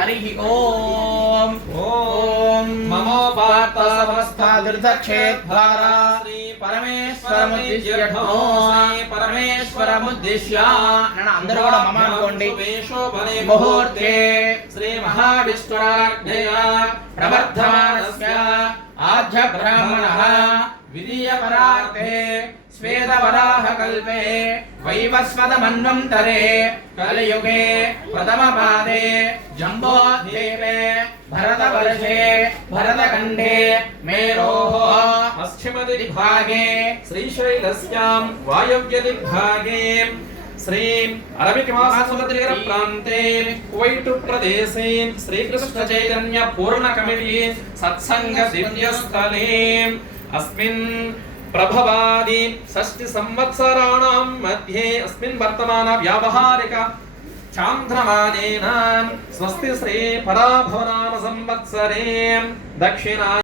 हरिः ओम ओम नमो पार्थ समस्ता तीर्थक्षेत्रारा श्री परमेश्वरमुद्दिश्य परमेश्वरमुद्दिश्य अंदरू కూడా మమ అనుకోండి ముహూర్తే శ్రీ మహావిష్ణురాజ్ఞయా ప్రవర్ధమానస్య ఆద్య బ్రాహ్మణః విధియపరార్థే श्वेतवराहकल्पे वैवस्वतमन्वन्तरे कलियुगे प्रथमपादे जम्बोद्वीपे भरतवर्षे भरतखण्डे मेरोः पश्चिमदिग्भागे श्रीशैलस्यां वायव्यदिग्भागे श्री अरबिकमासमुद्रतीर प्रान्ते कुवैट प्रदेशे श्रीकृष्ण चैतन्य पूर्ण कमिटी सत्संग दिव्यस्थले अस्मिन् प्रभवादि षष्टि संवत्सराणां मध्ये अस्मिन् वर्तमान व्यावहारिक चान्द्रमानेन स्वस्ति श्री पराभवनाम संवत्सरे दक्षिणा